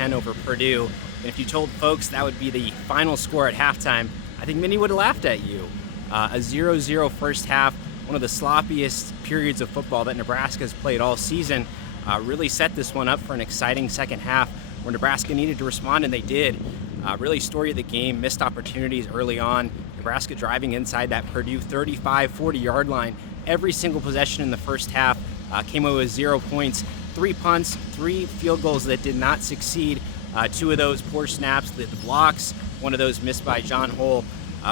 28-10 over Purdue. And if you told folks that would be the final score at halftime, I think many would have laughed at you. A 0-0 first half, one of the sloppiest periods of football that Nebraska has played all season, really set this one up for an exciting second half where Nebraska needed to respond, and they did. Really story of the game, missed opportunities early on. Nebraska driving inside that Purdue 35, 40-yard line. Every single possession in the first half came away with 0 points. 3 punts, 3 field goals that did not succeed. 2 of those poor snaps, the blocks, one of those missed by John Hull.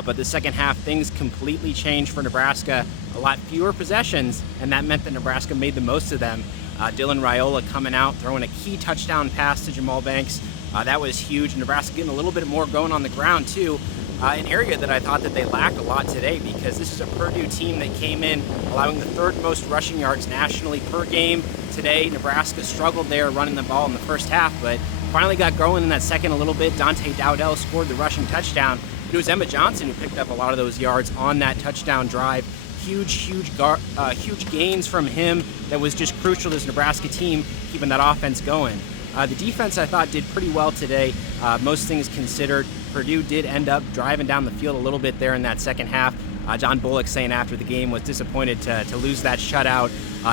But the second half, things completely changed for Nebraska. A lot fewer possessions, and that meant that Nebraska made the most of them. Dylan Raiola coming out, throwing a key touchdown pass to Jamal Banks. That was huge. Nebraska getting a little bit more going on the ground, too. An area that I thought that they lacked a lot today, because this is a Purdue team that came in allowing the 3rd most rushing yards nationally per game. Today, Nebraska struggled there running the ball in the first half, but finally got going in that second a little bit. Dante Dowdell scored the rushing touchdown. It was Emma Johnson who picked up a lot of those yards on that touchdown drive. Huge gains from him that was just crucial to this Nebraska team, keeping that offense going. The defense, I thought, did pretty well today, most things considered. Purdue did end up driving down the field a little bit there in that second half. John Bullock saying after the game was disappointed to lose that shutout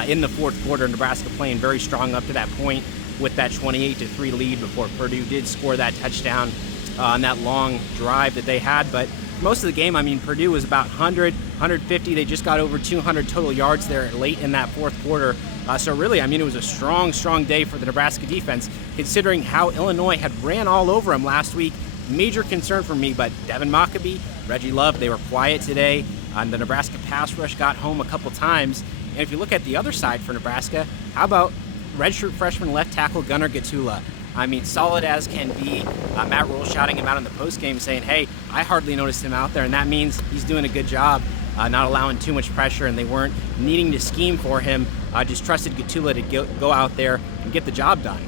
in the fourth quarter. Nebraska playing very strong up to that point with that 28-3 lead before Purdue did score that touchdown on that long drive that they had. But most of the game, I mean, Purdue was about 100, 150. They just got over 200 total yards there late in that fourth quarter. So really, I mean, it was a strong day for the Nebraska defense, considering how Illinois had ran all over them last week. Major concern for me, but Devin Mockabee, Reggie Love, they were quiet today. The Nebraska pass rush got home a couple times. And if you look at the other side for Nebraska, how about redshirt freshman left tackle Gunnar Gatula? I mean, solid as can be. Matt Rule shouting him out in the postgame saying, hey, I hardly noticed him out there, and that means he's doing a good job, not allowing too much pressure, and they weren't needing to scheme for him. Just trusted Gatula to go out there and get the job done.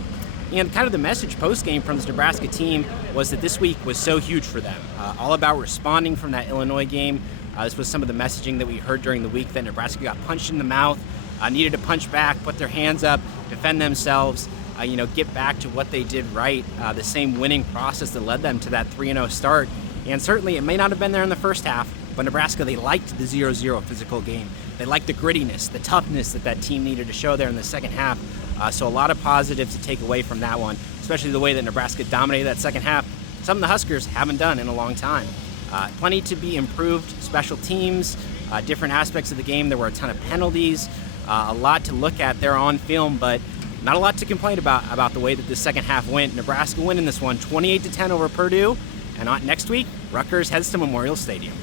And kind of the message post-game from this Nebraska team was that this week was so huge for them. All about responding from that Illinois game. This was some of the messaging that we heard during the week, that Nebraska got punched in the mouth, needed to punch back, put their hands up, defend themselves, get back to what they did right, the same winning process that led them to that 3-0 start. And certainly it may not have been there in the first half, but Nebraska, they liked the 0-0 physical game. They liked the grittiness, the toughness that team needed to show there in the second half. So a lot of positives to take away from that one, especially the way that Nebraska dominated that second half. Something the Huskers haven't done in a long time. Plenty to be improved, special teams, different aspects of the game. There were a ton of penalties, a lot to look at there on film, but not a lot to complain about the way that the second half went. Nebraska winning this one 28-10 over Purdue. And next week, Rutgers heads to Memorial Stadium.